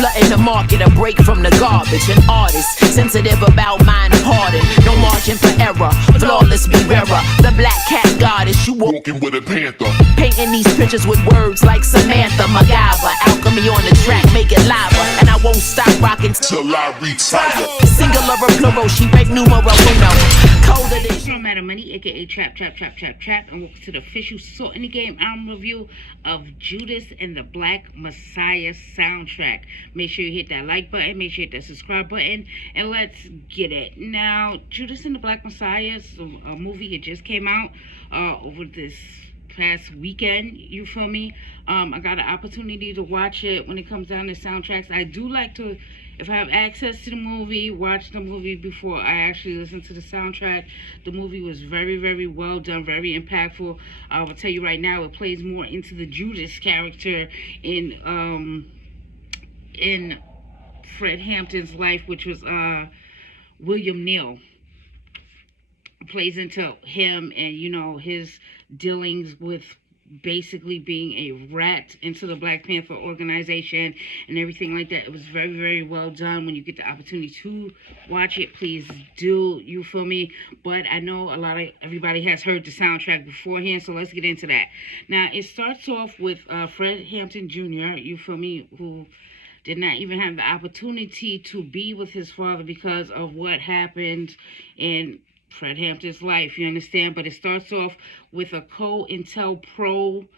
Flooding the market, a break from the garbage. An artist, sensitive about mind pardon. No margin for error, flawless be bearer. The black cat goddess, you walking with a panther. Painting these pictures with words like Samantha, MacGyver. Alchemy on the track, make it lava. And I won't stop rocking till I retire. Singular or plural, she break numero uno. Colder than from Madam Money, aka Trap, and welcome to the official Salt in the Game album review of Judas and the Black Messiah soundtrack. Make sure you hit that like button, make sure you hit that subscribe button, and let's get it. Now, Judas and the Black Messiah is a movie. It just came out over this past weekend, you feel me? I got an opportunity to watch it when it comes down to soundtracks. I do like to, if I have access to the movie, watch the movie before I actually listen to the soundtrack. The movie was very, very well done, very impactful. I will tell you right now, it plays more into the Judas character in Fred Hampton's life, which was William Neal. Plays into him and, you know, his dealings with basically being a rat into the Black Panther organization and everything like that. It was very, very well done. When you get the opportunity to watch it, please do, you feel me? But I know everybody has heard the soundtrack beforehand, so let's get into that. Now, it starts off with Fred Hampton Jr., you feel me, who did not even have the opportunity to be with his father because of what happened in Fred Hampton's life, you understand? But it starts off with a COINTELPRO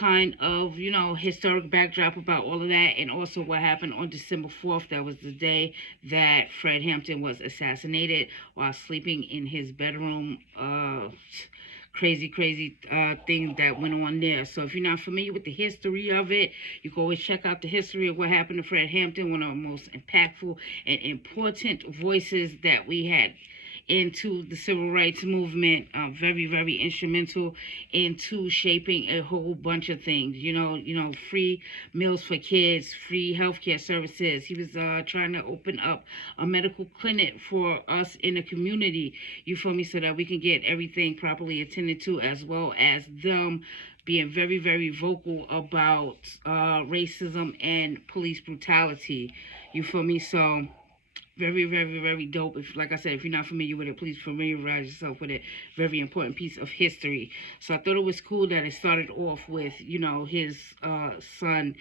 kind of, you know, historic backdrop about all of that, and also what happened on December 4th. That was the day that Fred Hampton was assassinated while sleeping in his bedroom. Crazy things that went on there. So if you're not familiar with the history of it, you can always check out the history of what happened to Fred Hampton, one of the most impactful and important voices that we had into the civil rights movement. Very, very instrumental into shaping a whole bunch of things. You know, free meals for kids, free healthcare services. He was trying to open up a medical clinic for us in the community, you feel me, so that we can get everything properly attended to, as well as them being very, very vocal about racism and police brutality, you feel me? So very, very, very dope. If, like I said, if you're not familiar with it, please familiarize yourself with it. Very important piece of history. So I thought it was cool that it started off with, you know, his son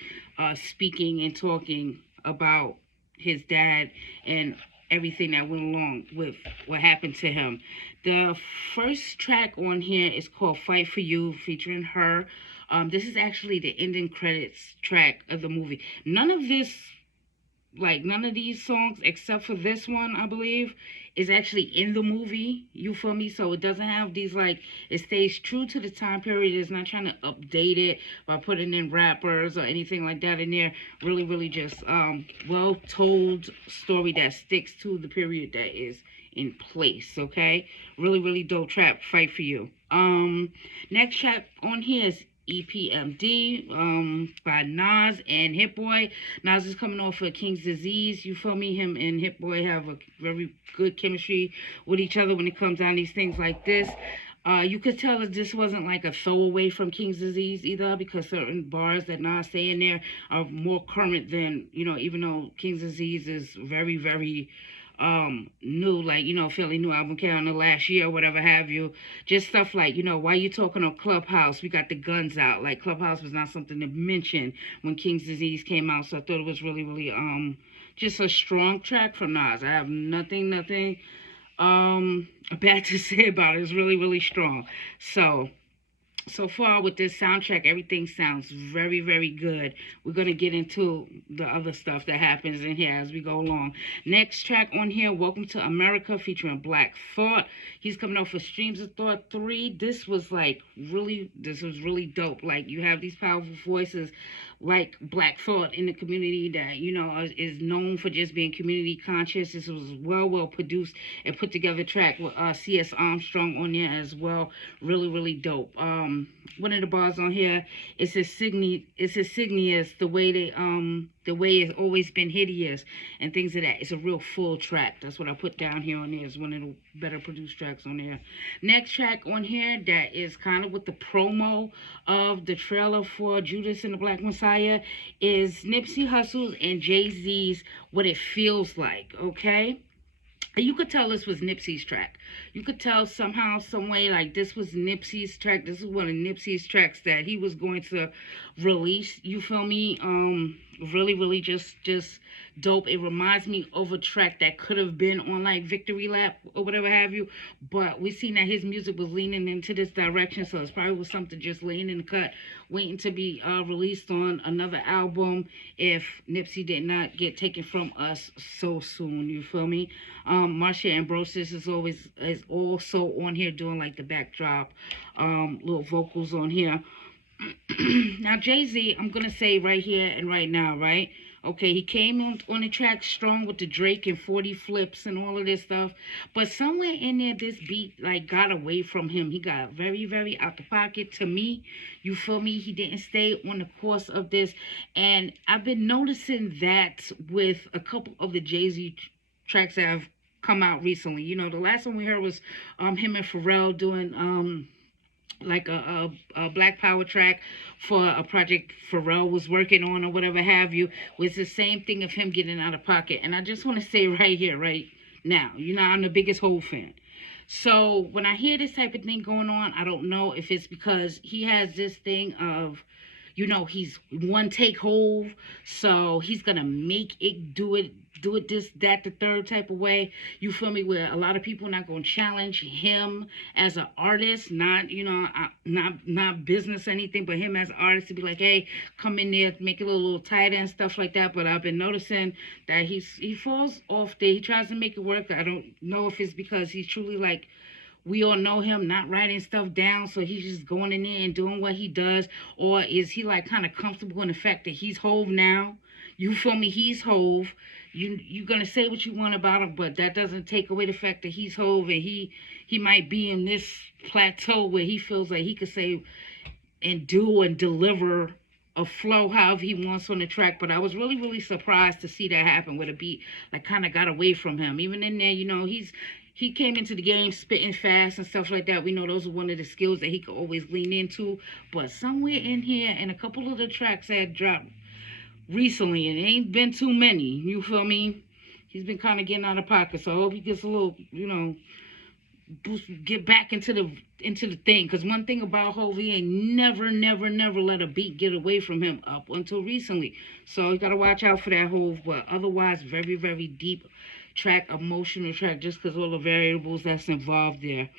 speaking and talking about his dad and everything that went along with what happened to him. The first track on here is called Fight For You, featuring her. This is actually the ending credits track of the movie. None of these songs, except for this one, I believe, is actually in the movie, you feel me? So it doesn't have these, like, it stays true to the time period. It's not trying to update it by putting in rappers or anything like that in there. Really, really just well-told story that sticks to the period that is in place, okay? Really, really dope trap, Fight For You. Next track on here is EPMD by Nas and Hit Boy. Nas is coming off of King's Disease, you feel me? Him and Hit Boy have a very good chemistry with each other when it comes down to these things like this. You could tell that this wasn't like a throwaway from King's Disease either, because certain bars that Nas say in there are more current than, you know, even though King's Disease is very, very new, like, you know, fairly new album, came out in the last year or whatever have you. Just stuff like, you know, why you talking on Clubhouse? We got the guns out. Like, Clubhouse was not something to mention when King's Disease came out. So I thought it was really, really just a strong track from Nas. I have nothing bad to say about it. It's really, really strong. So far with this soundtrack, everything sounds very, very good. We're going to get into the other stuff that happens in here as we go along. Next track on here, Welcome to America, featuring Black Thought. He's coming off of Streams of Thought 3. This was really dope. Like, you have these powerful voices like Black Thought in the community that, you know, is known for just being community conscious. This was well produced and put together track with C.S. Armstrong on there as well. Really, really dope. one of the bars on here. It's insignious the way the way it's always been hideous and things of that. It's a real full track. That's what I put down here on there. It's one of the better produced tracks on there. Next track on here that is kind of with the promo of the trailer for Judas and the Black Messiah is Nipsey Hussle's and Jay-Z's What It Feels Like. Okay. You could tell this was Nipsey's track. You could tell somehow, some way, like this was Nipsey's track. This is one of Nipsey's tracks that he was going to release. You feel me? Really just dope. It reminds me of a track that could have been on like Victory Lap or whatever have you. But we seen that his music was leaning into this direction, so it's probably was something just laying in the cut, waiting to be released on another album if Nipsey did not get taken from us so soon. You feel me? Marsha Ambrosius is also on here doing like the backdrop little vocals on here. Now Jay-Z, I'm gonna say right here and right now, right? Okay, he came on the track strong with the Drake and 40 flips and all of this stuff. But somewhere in there, this beat like got away from him. He got very, very out the pocket to me. You feel me? He didn't stay on the course of this. And I've been noticing that with a couple of the Jay-Z tracks that have come out recently. You know, the last one we heard was him and Pharrell doing like a Black Power track for a project Pharrell was working on or whatever have you, was the same thing of him getting out of pocket. And I just want to say right here, right now, you know, I'm the biggest Hov fan. So when I hear this type of thing going on, I don't know if it's because he has this thing of, you know, he's one take Hov, so he's gonna make it do it this, that, the third type of way. You feel me? Where a lot of people are not gonna challenge him as an artist, not, you know, not business or anything, but him as an artist to be like, hey, come in there, make it a little tighter and stuff like that. But I've been noticing that he falls off there. He tries to make it work. I don't know if it's because he's truly like, we all know him not writing stuff down, so he's just going in there and doing what he does, or is he like kind of comfortable in the fact that he's Hov now? You feel me? He's Hov. You're gonna say what you want about him, but that doesn't take away the fact that he's Hov, and he might be in this plateau where he feels like he could say and do and deliver a flow however he wants on the track. But I was really, really surprised to see that happen with a beat like kind of got away from him. Even in there, you know, he came into the game spitting fast and stuff like that. We know those are one of the skills that he could always lean into. But somewhere in here, and a couple of the tracks that dropped recently, and it ain't been too many, you feel me? He's been kind of getting out of pocket. So I hope he gets a little, you know, get back into the thing. Because one thing about Hov, he ain't never let a beat get away from him up until recently. So you got to watch out for that, Hov. But otherwise, very, very deep track, emotional track, just because all the variables that's involved there.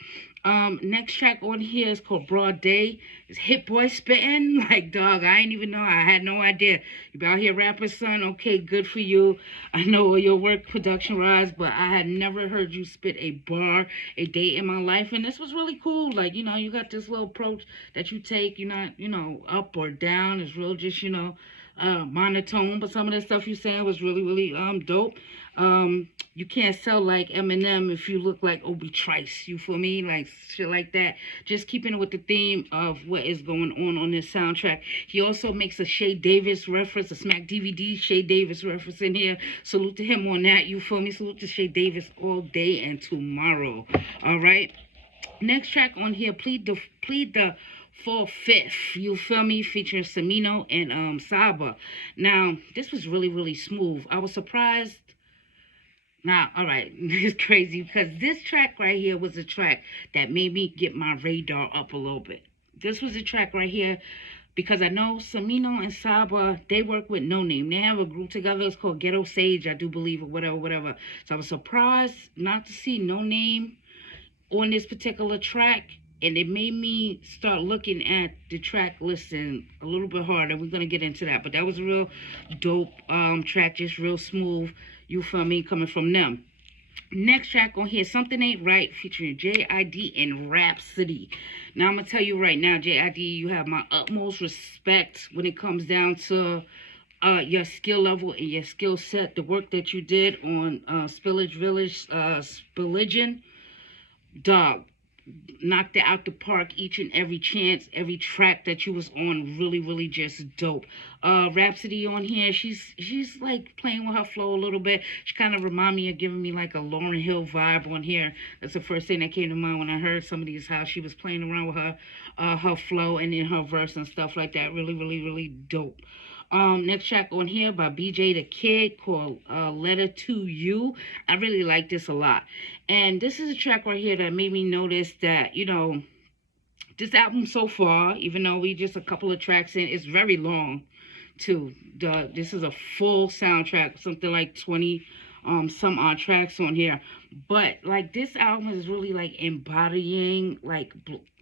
Next track on here is called Broad Day. It's Hit Boy spitting. Like, dog, I ain't even know. I had no idea. You out here rapping, son? Okay, good for you. I know your work production rise, but I had never heard you spit a bar a day in my life. And this was really cool. Like, you know, you got this little approach that you take. You're not, you know, up or down. It's real just, you know, monotone. But some of the stuff you saying was really, really dope. You can't sell like Eminem if you look like Obi Trice, you feel me? Like shit like that. Just keeping it with the theme of what is going on this soundtrack. He also makes a Shay Davis reference, a Smack DVD Shay Davis reference in here. Salute to him on that, you feel me? Salute to Shay Davis all day and tomorrow. All right. Next track on here, Plead the 4/5, you feel me, featuring Samino and Saba. Now, this was really, really smooth. I was surprised. Now, all right, it's crazy because this track right here was a track that made me get my radar up a little bit. This was a track right here because I know Samino and Saba, they work with No Name. They have a group together. It's called Ghetto Sage, I do believe, or whatever. So I was surprised not to see No Name on this particular track. And it made me start looking at the track listing a little bit harder. We're going to get into that. But that was a real dope track, just real smooth, you feel me, coming from them. Next track on here, Something Ain't Right, featuring J.I.D. and Rhapsody. Now, I'm going to tell you right now, J.I.D., you have my utmost respect when it comes down to your skill level and your skill set, the work that you did on Spillage Village, Spilligion. Dog. knocked it out the park each and every chance, every track that you was on, really, really just dope. Rhapsody on here, she's like playing with her flow a little bit. She kind of remind me of giving me like a Lauryn Hill vibe on here. That's the first thing that came to mind when I heard some of these, how she was playing around with her flow and in her verse and stuff like that. Really, really, really dope. Next track on here by BJ the Kid, called Letter to You. I really like this a lot. And this is a track right here that made me notice that, you know, this album so far, even though we just a couple of tracks in, it's very long too. This is a full soundtrack, something like 20 some odd tracks on here. But like, this album is really like embodying like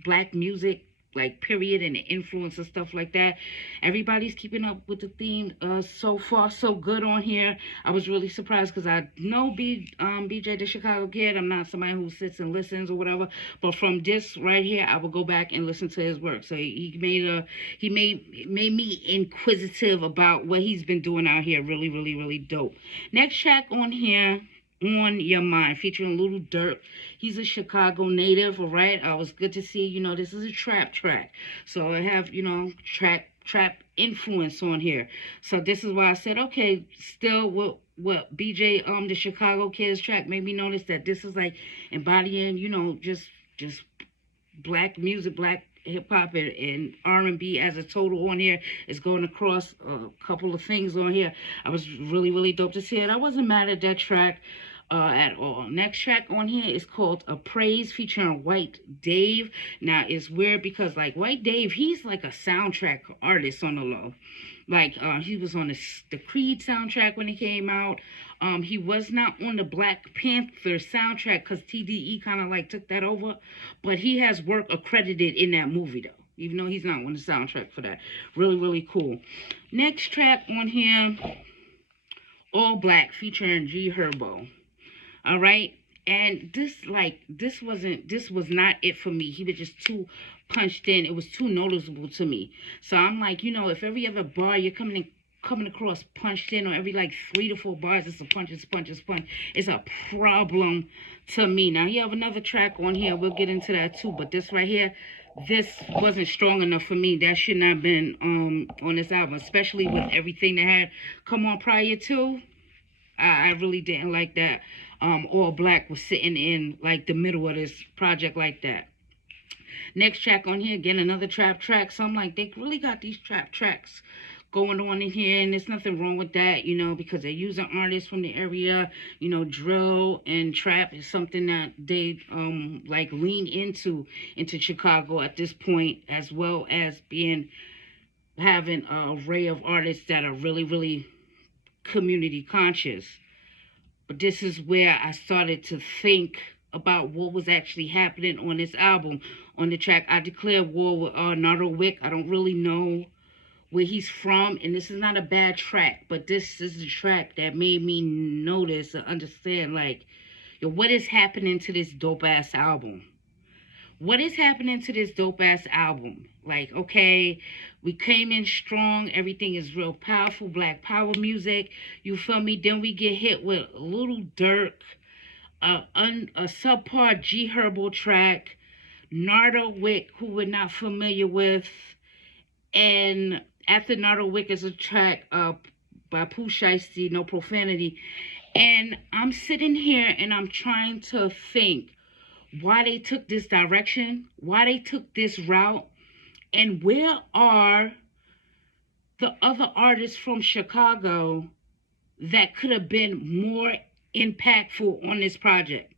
black music, like period, and the influence and stuff like that. Everybody's keeping up with the theme. So far so good on here. I was really surprised because I know BJ the Chicago Kid. I'm not somebody who sits and listens or whatever, but from this right here, I will go back and listen to his work. So he made me inquisitive about what he's been doing out here. Really, really, really dope. Next track on here, On Your Mind, featuring Little Durk. He's a Chicago native, all right? I was good to see, you know, this is a trap track. So I have, you know, trap influence on here. So this is why I said, okay, still what BJ the Chicago Kids track made me notice that this is like embodying, you know, just black music, black hip hop and R&B as a total on here. Is going across a couple of things on here. I was really, really dope to see it. I wasn't mad at that track at all. Next track on here is called Appraise, featuring White Dave. Now it's weird because like White Dave, he's like a soundtrack artist on the low. Like he was on the Creed soundtrack when it came out. He was not on the Black Panther soundtrack because TDE kind of like took that over, but he has work accredited in that movie though, even though he's not on the soundtrack for that. Really, really cool. Next track on here, All Black, featuring G Herbo. All right, and this was not it for me. He was just too punched in. It was too noticeable to me. So I'm like, you know, if every other bar you're coming across punched in, or every like 3 to 4 bars it's a punch, it's a problem to me. Now you have another track on here, we'll get into that too, but this right here, this wasn't strong enough for me. That should not have been on this album, especially with everything that had come on prior to. I really didn't like that. All Black was sitting in like the middle of this project like that. Next track on here, again, another trap track. So I'm like, they really got these trap tracks going on in here, and there's nothing wrong with that, you know, because they're using artists from the area. You know, drill and trap is something that they like lean into Chicago at this point, as well as having an array of artists that are really, really community conscious. But this is where I started to think about what was actually happening on this album. On the track I Declare War with Nardo Wick, I don't really know where he's from, and this is not a bad track, but this is the track that made me notice and understand, like, yo, what is happening to this dope ass album? What is happening to this dope ass album? Like, okay, we came in strong, everything is real powerful, black power music, you feel me? Then we get hit with Little Durk, a subpar G Herbo track, Nardo Wick, who we're not familiar with, and after Nardo Wick is a track by Pooh Shiesty, No Profanity. And I'm sitting here and I'm trying to think why they took this direction, why they took this route, and where are the other artists from Chicago that could have been more impactful on this project?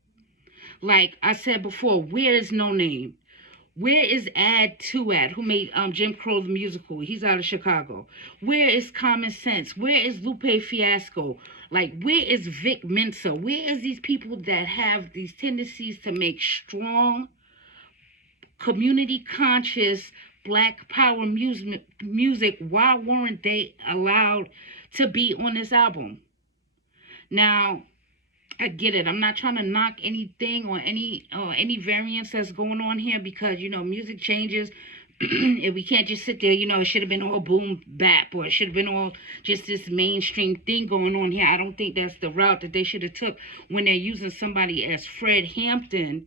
Like I said before, where is No Name? Where is Add 2 at, who made Jim Crow the musical? He's out of Chicago. Where is Common Sense? Where is Lupe Fiasco? Like, where is Vic Mensa? Where is these people that have these tendencies to make strong, community-conscious, black power music? Why weren't they allowed to be on this album? Now, I get it. I'm not trying to knock anything or any variance that's going on here, because, you know, music changes. And we can't just sit there, you know, it should have been all boom bap, or it should have been all just this mainstream thing going on here. I don't think that's the route that they should have took when they're using somebody as Fred Hampton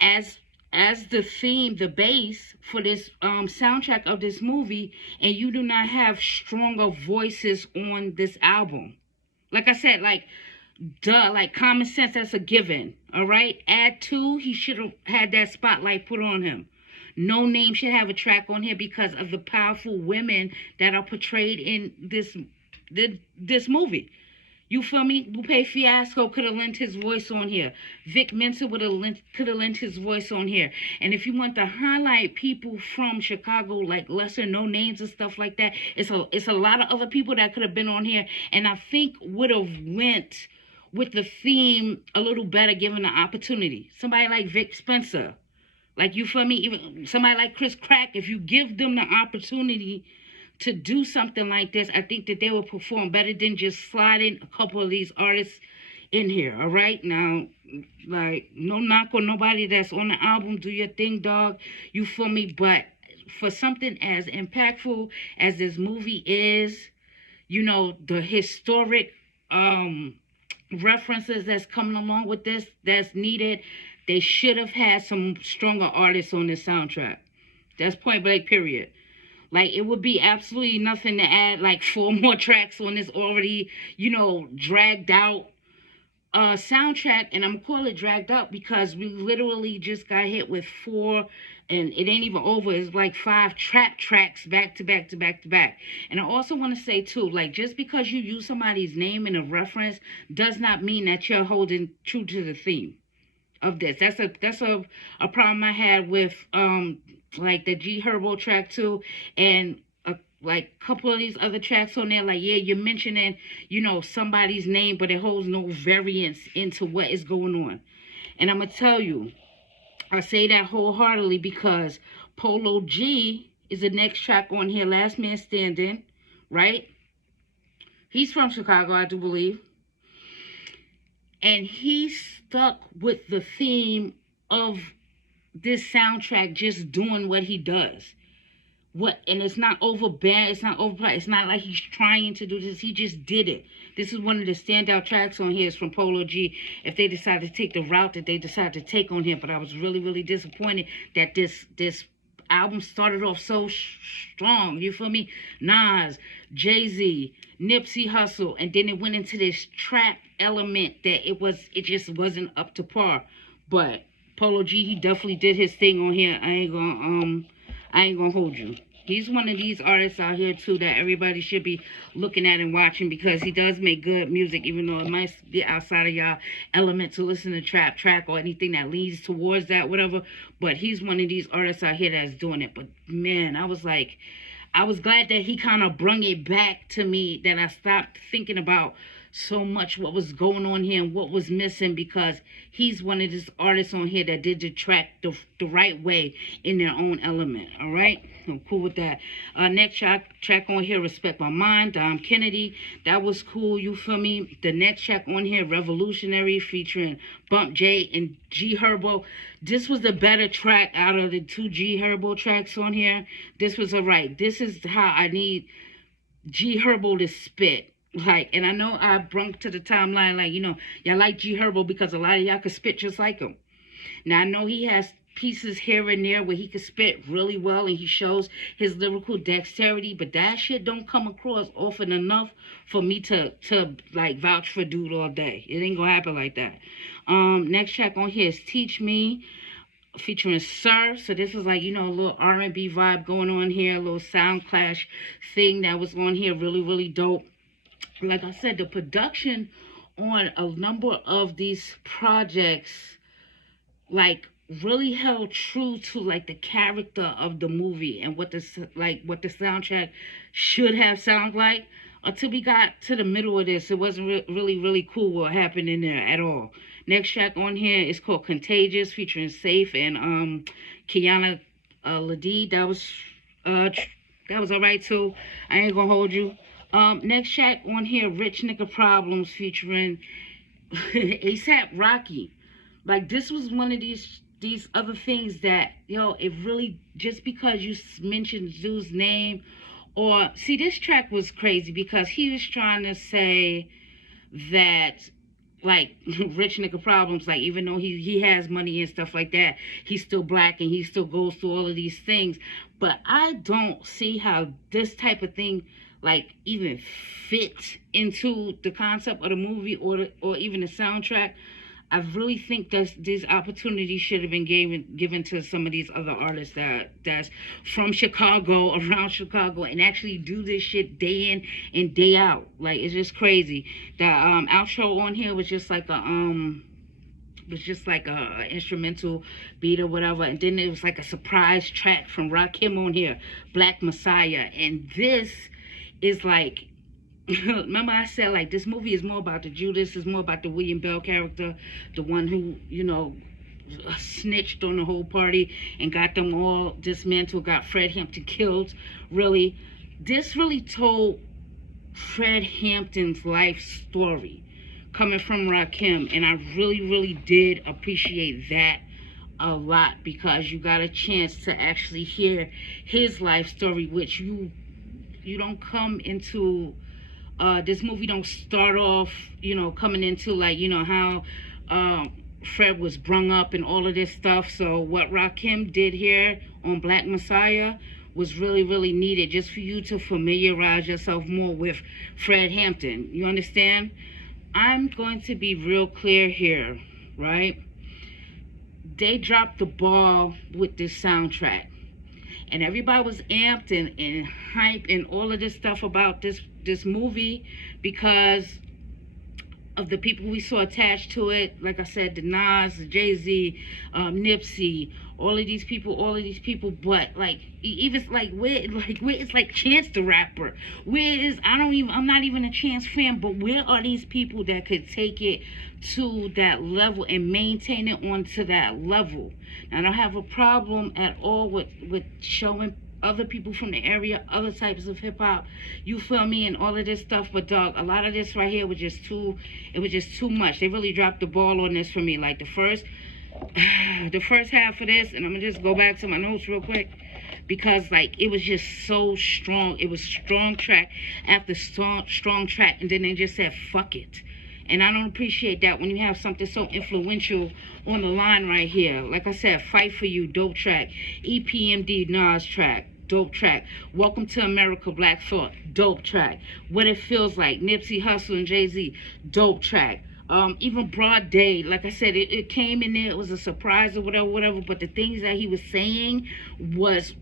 as as the theme, the bass for this soundtrack of this movie, and you do not have stronger voices on this album. Like I said, like duh, like common sense, that's a given. All right. Add two, he should have had that spotlight put on him. No Name should have a track on here because of the powerful women that are portrayed in this movie. You feel me? Lupe Fiasco could have lent his voice on here. Vic Mensa could have lent his voice on here. And if you want to highlight people from Chicago, like lesser no names and stuff like that, it's a lot of other people that could have been on here, and I think would have went with the theme a little better given the opportunity. Somebody like Vic Spencer, like, you feel me? Even somebody like Chris Crack, if you give them the opportunity to do something like this, I think that they will perform better than just sliding a couple of these artists in here. All right, now, like, no knock on nobody that's on the album. Do your thing, dog. You feel me? But for something as impactful as this movie is, you know, the historic references that's coming along with this that's needed, they should have had some stronger artists on this soundtrack. That's point blank, period. Like, it would be absolutely nothing to add like 4 more tracks on this already, you know, dragged out soundtrack. And I'm calling it dragged out because we literally just got hit with 4, and it ain't even over. It's like 5 trap tracks back to back to back to back. And I also want to say too, like, just because you use somebody's name in a reference does not mean that you're holding true to the theme of this. That's a problem I had with like the G Herbo track too, and like a couple of these other tracks on there. Like, yeah, you're mentioning, you know, somebody's name, but it holds no variance into what is going on. And I'm gonna tell you, I say that wholeheartedly because Polo G is the next track on here, Last Man Standing, right? He's from Chicago, I do believe. And he stuck with the theme of this soundtrack, just doing what he does. And it's not overbad, it's not overplayed, it's not like he's trying to do this, he just did it. This is one of the standout tracks on here. It's from Polo G, if they decide to take the route that they decided to take on here. But I was really, really disappointed that this album started off so strong. You feel me? Nas, Jay-Z, Nipsey Hussle, and then it went into this trap element that it just wasn't up to par. But Polo G, he definitely did his thing on here. I ain't gonna hold you. He's one of these artists out here too that everybody should be looking at and watching, because he does make good music, even though it might be outside of y'all element to listen to trap track or anything that leads towards that, whatever. But he's one of these artists out here that's doing it. But man, I was glad that he kind of brung it back to me, that I stopped thinking about so much what was going on here and what was missing, because he's one of these artists on here that did the track the right way in their own element. All right, I'm cool with that. Next track on here, Respect My Mind, Dom Kennedy. That was cool, you feel me? The next track on here, Revolutionary, featuring Bump J and G Herbo. This was the better track out of the 2 G Herbo tracks on here. This was alright. This is how I need G Herbo to spit. Like, and I know I brung to the timeline, like, you know, y'all like G Herbo because a lot of y'all could spit just like him. Now, I know he has pieces here and there where he could spit really well and he shows his lyrical dexterity, but that shit don't come across often enough for me to like vouch for dude all day. It ain't gonna happen like that. Next track on here is Teach Me, featuring Sir. So this was like, you know, a little R&B vibe going on here, a little sound clash thing that was on here, really, really dope. Like I said, the production on a number of these projects, like, really held true to like the character of the movie and what the soundtrack should have sounded like. Until we got to the middle of this, it wasn't really cool what happened in there at all. Next track on here is called Contagious, featuring Safe and Kiana Ladid. That was alright too. I ain't gonna hold you. Next track on here, Rich Nigga Problems, featuring ASAP Rocky. Like, this was one of these other things that, yo, it really, just because you mentioned Zoo's name, or, see, this track was crazy because he was trying to say that like rich nigga problems. Like, even though he has money and stuff like that, he's still black and he still goes through all of these things. But I don't see how this type of thing like even fits into the concept of the movie or even the soundtrack. I really think that these opportunities should have been given to some of these other artists that's from Chicago, around Chicago, and actually do this shit day in and day out. Like, it's just crazy. The outro on here was just like a instrumental beat or whatever, and then it was like a surprise track from Rakim on here, Black Messiah, and this is like, remember I said, like, this movie is more about the Judas, is more about the William Bell character, the one who, you know, snitched on the whole party and got them all dismantled, got Fred Hampton killed. Really, this really told Fred Hampton's life story coming from Rakim, and I really did appreciate that a lot, because you got a chance to actually hear his life story, which you don't come into this movie don't start off, you know, coming into, like, you know, how Fred was brung up and all of this stuff. So what Rakim did here on Black Messiah was really needed, just for you to familiarize yourself more with Fred Hampton. You understand? I'm going to be real clear here, right? They dropped the ball with this soundtrack, and everybody was amped and hyped and all of this stuff about this movie because of the people we saw attached to it. Like I said, the Nas, the Jay-Z, Nipsey, all of these people. But like, even like where is like Chance the Rapper? Where is, I'm not even a Chance fan, but where are these people that could take it to that level and maintain it onto that level? Now, I don't have a problem at all with showing other people from the area, other types of hip hop, you feel me, and all of this stuff. But dog, a lot of this right here was just too much. They really dropped the ball on this for me. Like the first half of this, and I'm gonna just go back to my notes real quick, because like it was just so strong. It was strong track after strong track, and then they just said fuck it. And I don't appreciate that when you have something so influential on the line right here. Like I said, Fight For You, dope track. EPMD, Nas track, dope track. Welcome to America, Black Thought, dope track. What It Feels Like, Nipsey Hussle and Jay-Z, dope track. Even Broad Day, like I said, it came in there, it was a surprise or whatever, but the things that he was saying was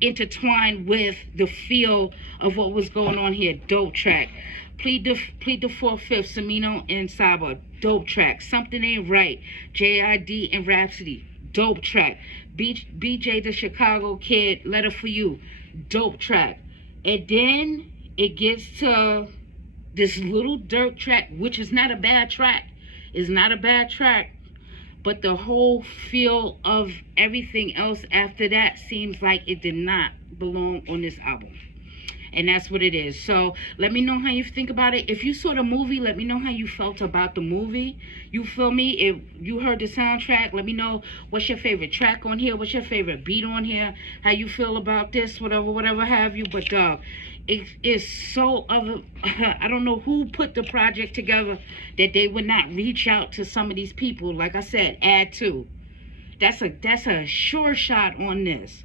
intertwined with the feel of what was going on here, dope track. Plead the 4/5, Samino and Saba, dope track. Something Ain't Right, JID and Rhapsody, dope track. BJ the Chicago Kid, Letter For You, dope track. And then it gets to this Little Dirk track, which is not a bad track. It's not a bad track. But the whole feel of everything else after that seems like it did not belong on this album. And that's what it is. So let me know how you think about it. If you saw the movie, let me know how you felt about the movie. You feel me? If you heard the soundtrack, let me know what's your favorite track on here, what's your favorite beat on here, how you feel about this, whatever have you. But dog, it is so other. I don't know who put the project together that they would not reach out to some of these people. Like I said, add to. That's a sure shot on this.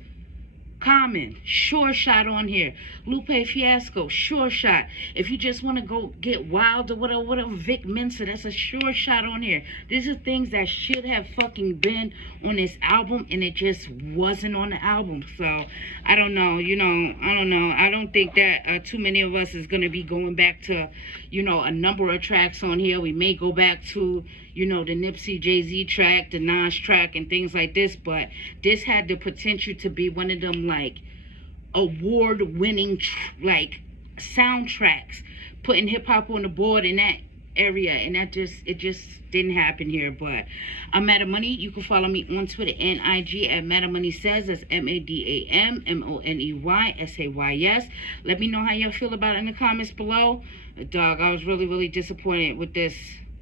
Common, sure shot on here. Lupe Fiasco, sure shot. If you just want to go get wild or whatever, Vic Mensa, that's a sure shot on here. These are things that should have fucking been on this album, and it just wasn't on the album. So, I don't know, I don't know. I don't think that too many of us is going to be going back to, a number of tracks on here. We may go back to, the Nipsey Jay-Z track, the Nas track, and things like this, but this had the potential to be one of them, like, award-winning, soundtracks, putting hip-hop on the board in that area, and it just didn't happen here. But I'm Madam Money. You can follow me on Twitter and IG at Madam Money Says. That's MADAMMONEYSAYS. Let me know how y'all feel about it in the comments below. Dog, I was really disappointed with this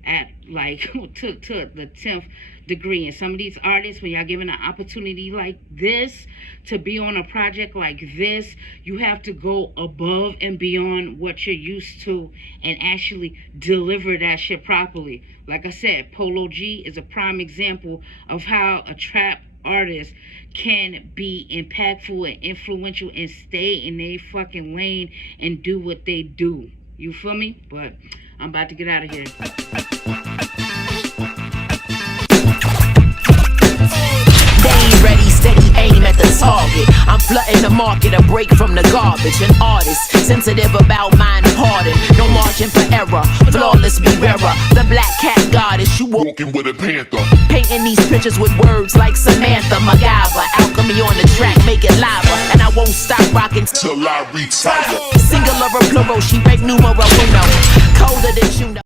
at like to the 10th degree. And some of these artists, when y'all given an opportunity like this to be on a project like this, you have to go above and beyond what you're used to and actually deliver that shit properly. Like I said, Polo G is a prime example of how a trap artist can be impactful and influential and stay in their fucking lane and do what they do. You feel me? But I'm about to get out of here. They ain't ready, steady aim at the target. I'm flooding the market, a break from the garbage. An artist, sensitive about mind pardon. No margin for error, flawless be rarer. The black cat goddess, you walking with a panther. Painting these pictures with words like Samantha MacGyver. Alchemy on the track, make it lava. And I won't stop rocking till I retire. Singular or plural, she break numero uno. Colder than you know.